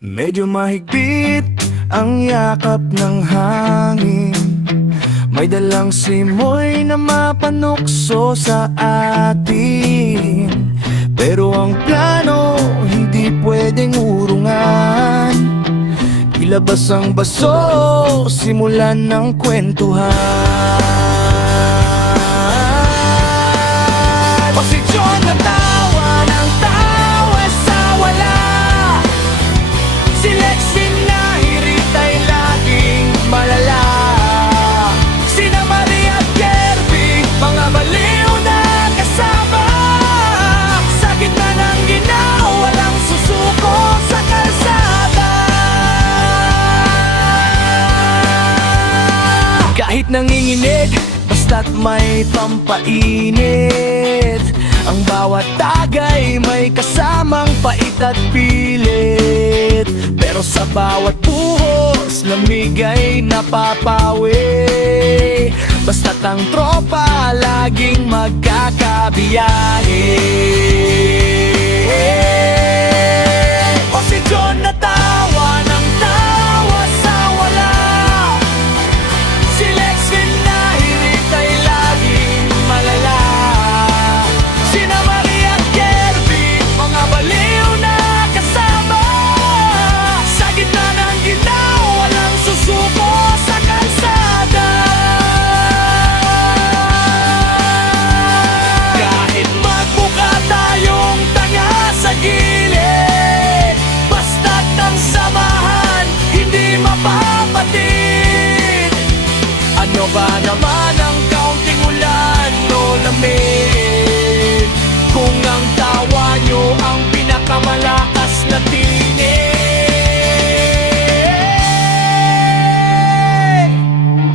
Medyo mahigpit ang yakap ng hangin, may dalang simoy na mapanukso sa atin. Pero ang plano hindi pwedeng urungan, ilabas ang baso, simulan ng kwentuhan. Posisyon na tawa ng tawa sa wala, si Lexvin na hirit ay laging malala. Sina Marie at Kirby, mga baliw na kasama, sa gitna ng ginaw, walang susuko sa kalsada. Kahit nanginginig, basta't may pampainit, ang bawat tagay may kasamang pait at pilit. Pero sa bawat buhos, lamig ay napapawi, basta't ang tropa laging magkakabiyahe. Posisyon na tawa ng tawa sa wala, si Lexvin na hirit ay laging malala. Sina Marie at Kirby, mga baliw na kasama, sa gitna ng ginaw, walang susuko sa kalsada. Kahit magmukha tayong tanga sa gilid, basta't ang samahan hindi mapapatid. Ano ba naman ang kaunting ulan o lamig, kung ang tawa nyo ang pinakamalakas na tinig?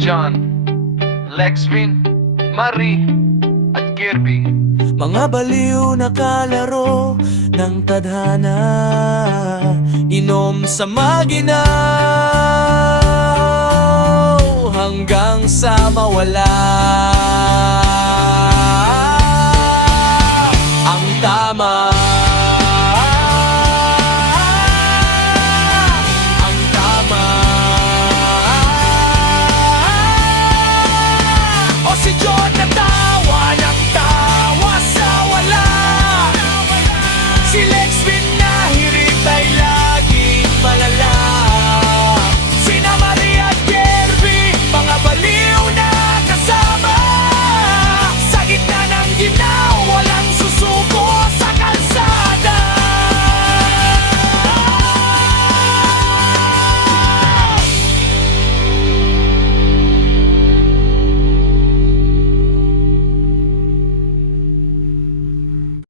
John, Lexvin, Marie at Kirby, Mga baliw na kalaro ng tadhana, inom sa maginaw hanggang sa mawala.